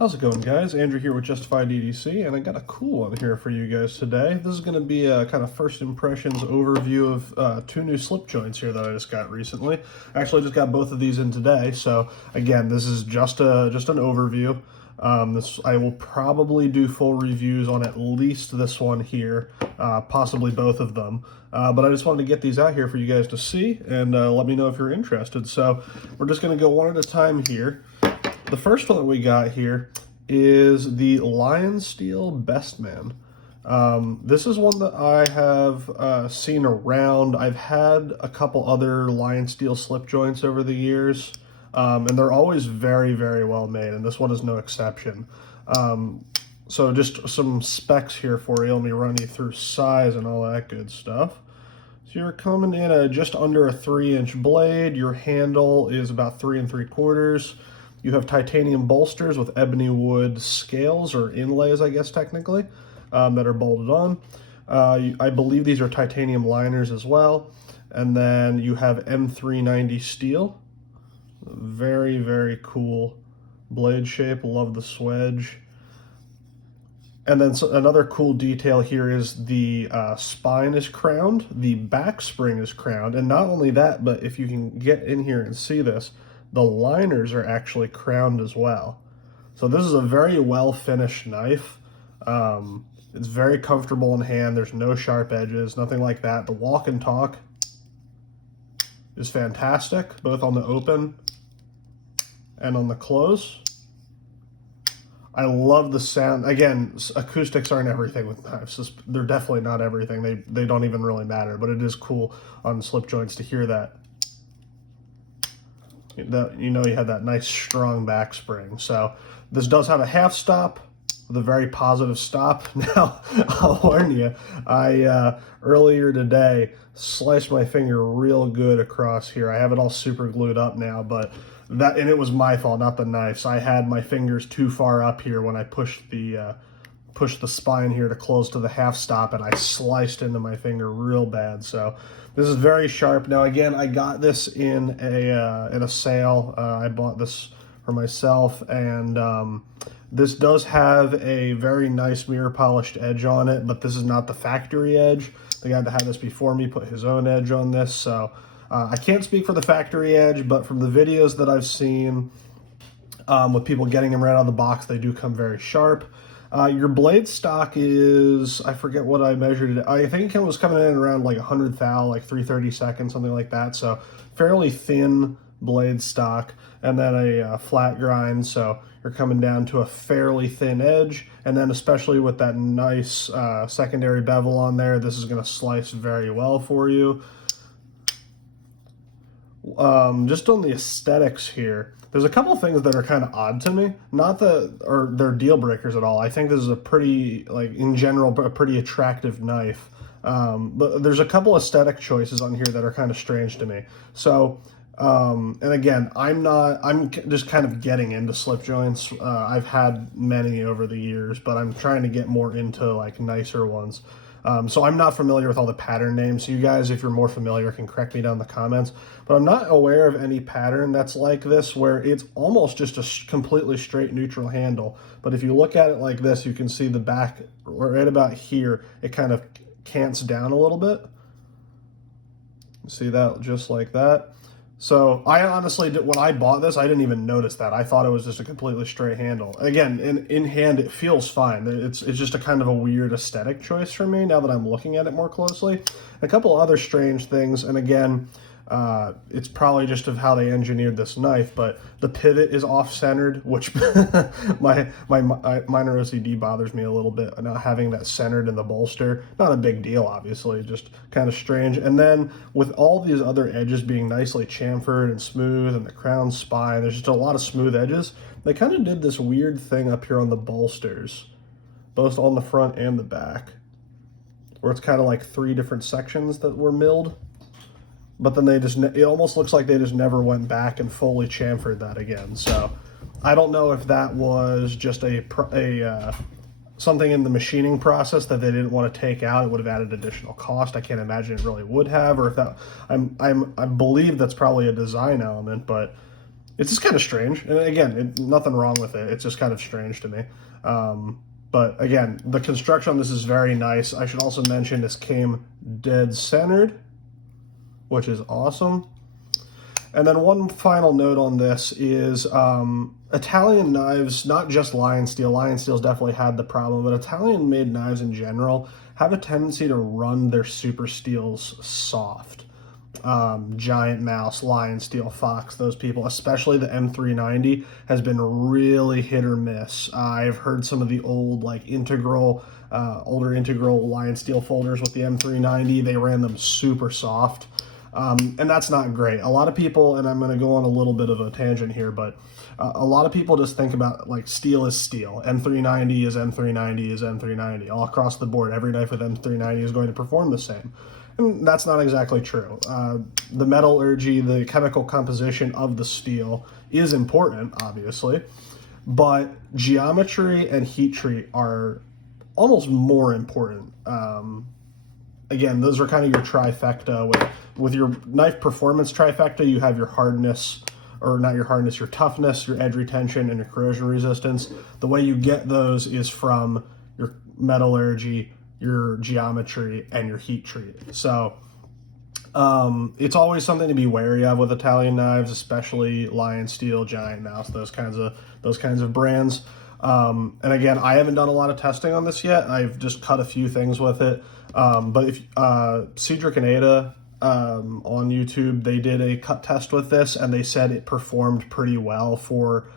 How's it going, guys? Andrew here with Justified EDC, and I got a cool one here for you guys today. This is going to be a kind of first impressions overview of two new slip joints here that I just got recently. Actually, I just got both of these in today, so again, this is just an overview. I will probably do full reviews on at least this one here, possibly both of them. But I just wanted to get these out here for you guys to see and let me know if you're interested. So we're just going to go one at a time here. The first one that we got here is the Lionsteel Bestman. This is one that I have seen around. I've had a couple other Lionsteel slip joints over the years, and they're always very, very well made, and this one is no exception. So just some specs here for you. Let me run you through size and all that good stuff. So you're coming in at just under a 3-inch blade. Your handle is about 3 3/4. You have titanium bolsters with ebony wood scales, or inlays, I guess, technically, that are bolted on. I believe these are titanium liners as well. And then you have M390 steel. Very, very cool blade shape. Love the swedge. And then another cool detail here is the spine is crowned. The back spring is crowned. And not only that, but if you can get in here and see this, the liners are actually crowned as well. So this is a very well finished knife. It's very comfortable in hand. There's no sharp edges, nothing like that. The walk and talk is fantastic, both on the open and on the close. I love the sound. Again, acoustics aren't everything with knives. They're definitely not everything. They don't even really matter, but it is cool on slip joints to hear that. You know, you have that nice strong back spring. So this does have a half stop with a very positive stop. Now, I'll warn you, I earlier today sliced my finger real good across here. I have it all super glued up now, but it was my fault, not the knife's. I had my fingers too far up here when I pushed the spine here to close to the half stop, and I sliced into my finger real bad. So this is very sharp. Now again, I got this in a sale. I bought this for myself, and this does have a very nice mirror polished edge on it, but this is not the factory edge. The guy that had this before me put his own edge on this, so I can't speak for the factory edge, but from the videos that I've seen with people getting them right out of the box, they do come very sharp. Your blade stock is, I forget what I measured it. I think it was coming in around like 100 thou, like 3/32, something like that. So fairly thin blade stock, and then a flat grind. So you're coming down to a fairly thin edge. And then especially with that nice secondary bevel on there, this is going to slice very well for you. Just on the aesthetics here, there's a couple of things that are kind of odd to me. Not that they're deal breakers at all. I think this is a pretty, like in general, a pretty attractive knife. But there's a couple aesthetic choices on here that are kind of strange to me. So, and again, I'm just kind of getting into slip joints. I've had many over the years, but I'm trying to get more into like nicer ones. So I'm not familiar with all the pattern names. So you guys, if you're more familiar, can correct me down in the comments. But I'm not aware of any pattern that's like this where it's almost just a completely straight neutral handle. But if you look at it like this, you can see the back right about here, it kind of cants down a little bit. See that just like that? So I honestly, when I bought this, I didn't even notice that. I thought it was just a completely straight handle. Again, in hand, it feels fine. It's just a kind of a weird aesthetic choice for me now that I'm looking at it more closely. A couple other strange things, and again, it's probably just of how they engineered this knife, but the pivot is off-centered, which my minor OCD bothers me a little bit, not having that centered in the bolster. Not a big deal, obviously, just kind of strange. And then with all these other edges being nicely chamfered and smooth, and the crown spine, there's just a lot of smooth edges. They kind of did this weird thing up here on the bolsters, both on the front and the back, where it's kind of like 3 different sections that were milled. But then it almost looks like they just never went back and fully chamfered that again. So I don't know if that was just something in the machining process that they didn't want to take out. It would have added additional cost. I can't imagine it really would have, or if that, I believe that's probably a design element, but it's just kind of strange. And again, nothing wrong with it. It's just kind of strange to me. But again, the construction on this is very nice. I should also mention this came dead centered, which is awesome. And then one final note on this is Italian knives, not just Lionsteel. Lionsteel's definitely had the problem, but Italian-made knives in general have a tendency to run their super steels soft. Giant Mouse, Lionsteel, Fox, those people, especially the M390, has been really hit or miss. I've heard some of the old, like, older integral Lionsteel folders with the M390, they ran them super soft. And that's not great. A lot of people, and I'm going to go on a little bit of a tangent here, but a lot of people just think about, like, steel is steel. M390 is M390 is M390. All across the board, every knife with M390 is going to perform the same. And that's not exactly true. The metallurgy, the chemical composition of the steel is important, obviously, but geometry and heat treat are almost more important. Again, those are kind of your trifecta. With your knife performance trifecta, you have your hardness, or not your hardness, your toughness, your edge retention, and your corrosion resistance. The way you get those is from your metallurgy, your geometry, and your heat treat. So it's always something to be wary of with Italian knives, especially Lionsteel, Giant Mouse, those kinds of brands. And again, I haven't done a lot of testing on this yet. I've just cut a few things with it. But if Cedric and Ada on YouTube, they did a cut test with this, and they said it performed pretty well for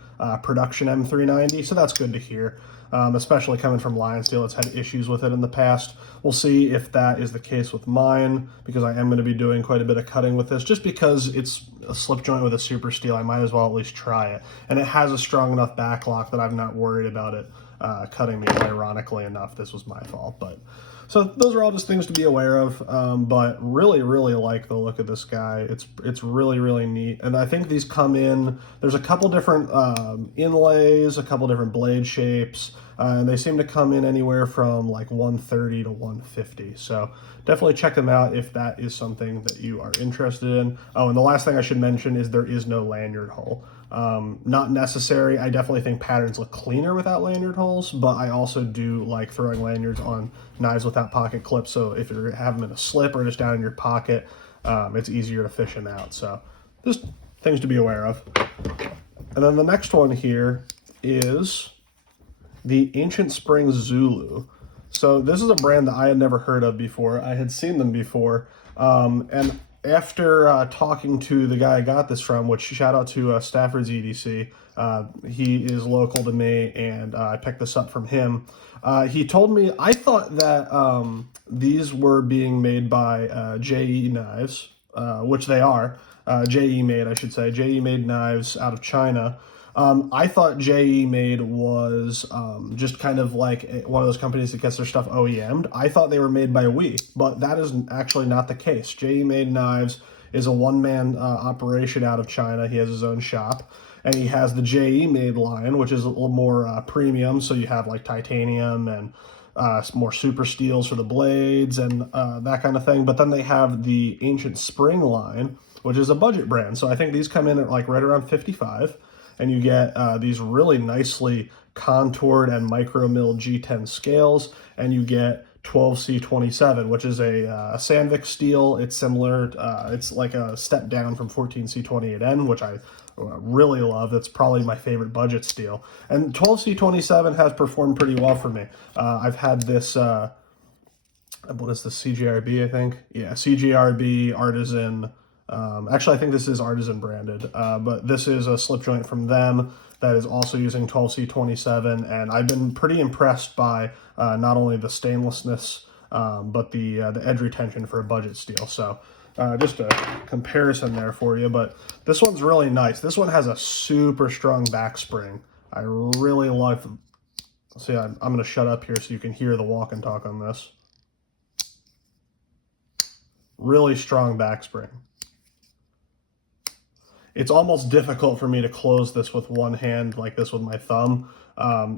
production M390. So that's good to hear. Especially coming from Lionsteel, it's had issues with it in the past. We'll see if that is the case with mine, because I am going to be doing quite a bit of cutting with this, just because it's a slip joint with a super steel. I might as well at least try it. And it has a strong enough backlock that I'm not worried about it cutting me. Ironically enough, this was my fault. But so those are all just things to be aware of. But really, really like the look of this guy. It's really, really neat. And I think these come in, there's a couple different inlays, a couple different blade shapes. And they seem to come in anywhere from like 130 to 150. So definitely check them out if that is something that you are interested in. Oh, and the last thing I should mention is there is no lanyard hole. Not necessary. I definitely think patterns look cleaner without lanyard holes, but I also do like throwing lanyards on knives without pocket clips. So if you have them in a slip or just down in your pocket, it's easier to fish them out. So just things to be aware of. And then the next one here is the Ancient Springs Zulu. So this is a brand that I had never heard of before. I had seen them before. And after talking to the guy I got this from, which shout out to Stafford's EDC, he is local to me, and I picked this up from him. He told me, I thought that these were being made by JE Knives, which they are. JE made, I should say. JE made knives out of China. I thought JE Made was just kind of like one of those companies that gets their stuff OEM'd. I thought they were made by We, but that is actually not the case. JE Made Knives is a one-man operation out of China. He has his own shop, and he has the JE Made line, which is a little more premium, so you have like titanium and more super steels for the blades and that kind of thing. But then they have the Ancient Spring line, which is a budget brand. So I think these come in at like right around 55. And you get these really nicely contoured and micro milled G10 scales, and you get 12C27, which is a Sandvik steel. It's similar, it's like a step down from 14C28N, which I really love. That's probably my favorite budget steel. And 12C27 has performed pretty well for me. I've had this, what is the CGRB, I think? Yeah, CGRB Artisan. Actually, I think this is Artisan branded, but this is a slip joint from them that is also using 12C27, and I've been pretty impressed by not only the stainlessness, but the edge retention for a budget steel. So just a comparison there for you, but this one's really nice. This one has a super strong back spring. I really like them. See, I'm going to shut up here so you can hear the walk and talk on this. Really strong back spring. It's almost difficult for me to close this with one hand like this with my thumb.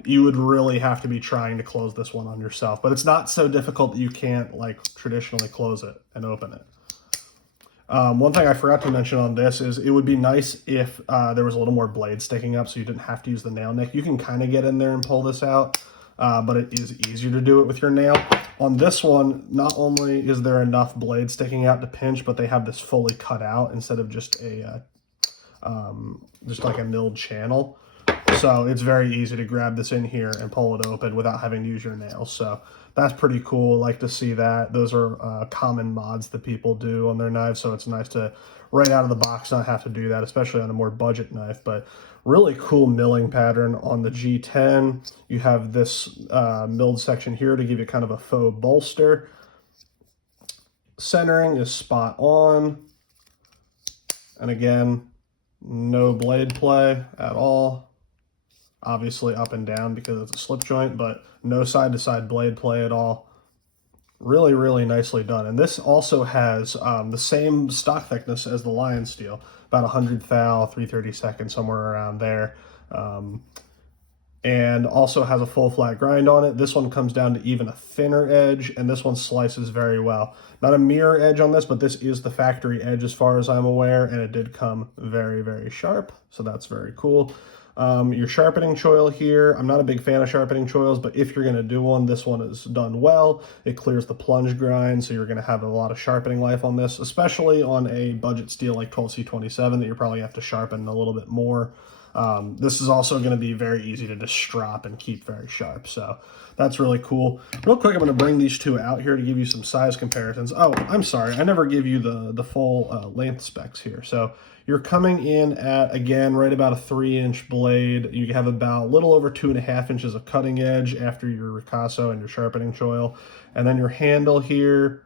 You would really have to be trying to close this one on yourself, but it's not so difficult that you can't like traditionally close it and open it. One thing I forgot to mention on this is it would be nice if there was a little more blade sticking up so you didn't have to use the nail nick. You can kind of get in there and pull this out, but it is easier to do it with your nail. On this one, not only is there enough blade sticking out to pinch, but they have this fully cut out instead of just a just like a milled channel. So it's very easy to grab this in here and pull it open without having to use your nails. So that's pretty cool. Like to see that. Those are common mods that people do on their knives. So it's nice to, right out of the box, not have to do that, especially on a more budget knife. But really cool milling pattern on the G10. You have this milled section here to give you kind of a faux bolster. Centering is spot on. And again, no blade play at all. Obviously up and down because it's a slip joint, but no side-to-side blade play at all. Really, really nicely done. And this also has the same stock thickness as the Lionsteel, about 100 thou, 3/32, somewhere around there. And also has a full flat grind on it. This one comes down to even a thinner edge, and this one slices very well. Not a mirror edge on this, but this is the factory edge as far as I'm aware, and it did come very, very sharp, so that's very cool. Your sharpening choil here, I'm not a big fan of sharpening choils, but if you're going to do one, this one is done well. It clears the plunge grind, so you're going to have a lot of sharpening life on this, especially on a budget steel like 12C27 that you're probably going to have to sharpen a little bit more. This is also going to be very easy to just strop and keep very sharp, so that's really cool. Real quick, I'm going to bring these two out here to give you some size comparisons. Oh, I'm sorry, I never give you the full length specs here. So you're coming in at, again, right about a 3-inch blade. You have about a little over 2.5 inches of cutting edge after your ricasso and your sharpening choil. And then your handle here,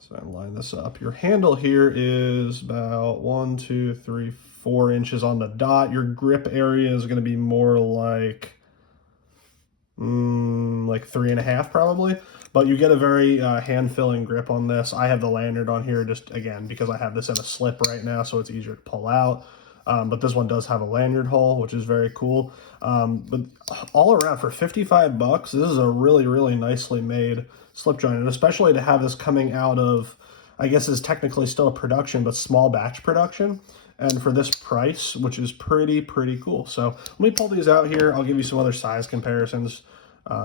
so I line this up. Your handle here is about 1, 2, 3, 4 inches on the dot. Your grip area is going to be more like 3.5 probably, but you get a very hand-filling grip on this. I have the lanyard on here just, again, because I have this in a slip right now, so it's easier to pull out. But this one does have a lanyard hole, which is very cool. But all around, for 55 bucks, this is a really, really nicely made slip joint, and especially to have this coming out of, I guess is technically still a production, but small batch production. And for this price, which is pretty cool. So let me pull these out here. I'll give you some other size comparisons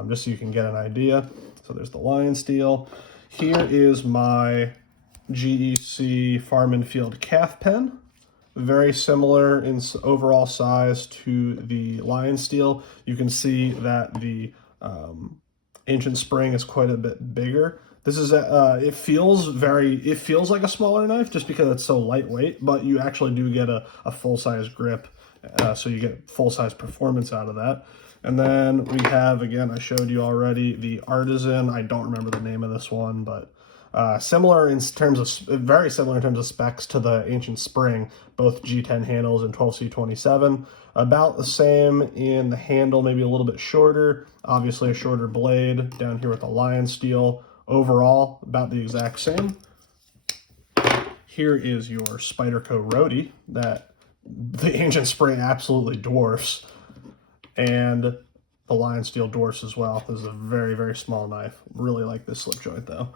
just so you can get an idea. So there's the Lionsteel. Here is my GEC Farm and Field calf pen. Very similar in overall size to the Lionsteel. You can see that the Acient spring is quite a bit bigger. This is it feels like a smaller knife just because it's so lightweight, but you actually do get a full-size grip, so you get full-size performance out of that. And then we have, again, I showed you already, the Artisan. I don't remember the name of this one, but very similar in terms of specs to the Acient spring, both G10 handles and 12C27. About the same in the handle, maybe a little bit shorter. Obviously a shorter blade down here with the Lionsteel. Overall, about the exact same. Here is your Spyderco Rhodey that the Acient spring absolutely dwarfs, and the Lionsteel dwarfs as well. This is a very small knife. Really like this slip joint though.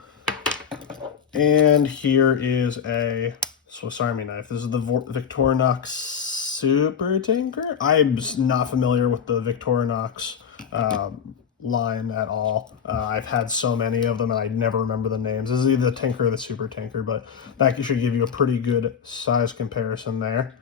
And here is a Swiss Army knife. This is the Victorinox Super Tinker. I'm not familiar with the Victorinox line at all. I've had so many of them and I never remember the names. This is either the Tinker or the Super Tinker, but that should give you a pretty good size comparison there.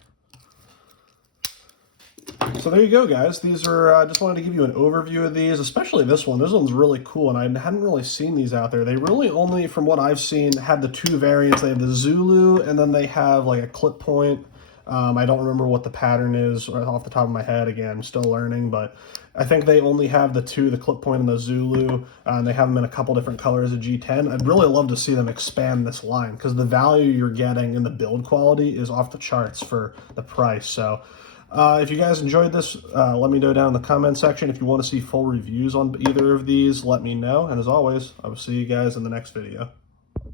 So there you go, guys. These are, just wanted to give you an overview of these, especially this one. This one's really cool, and I hadn't really seen these out there. They really only, from what I've seen, have the two variants. They have the Zulu, and then they have like a clip point. I don't remember what the pattern is right off the top of my head. Again, I'm still learning, but I think they only have the two, the clip point and the Zulu, and they have them in a couple different colors of G10. I'd really love to see them expand this line because the value you're getting and the build quality is off the charts for the price. So if you guys enjoyed this, let me know down in the comment section. If you want to see full reviews on either of these, let me know. And as always, I will see you guys in the next video.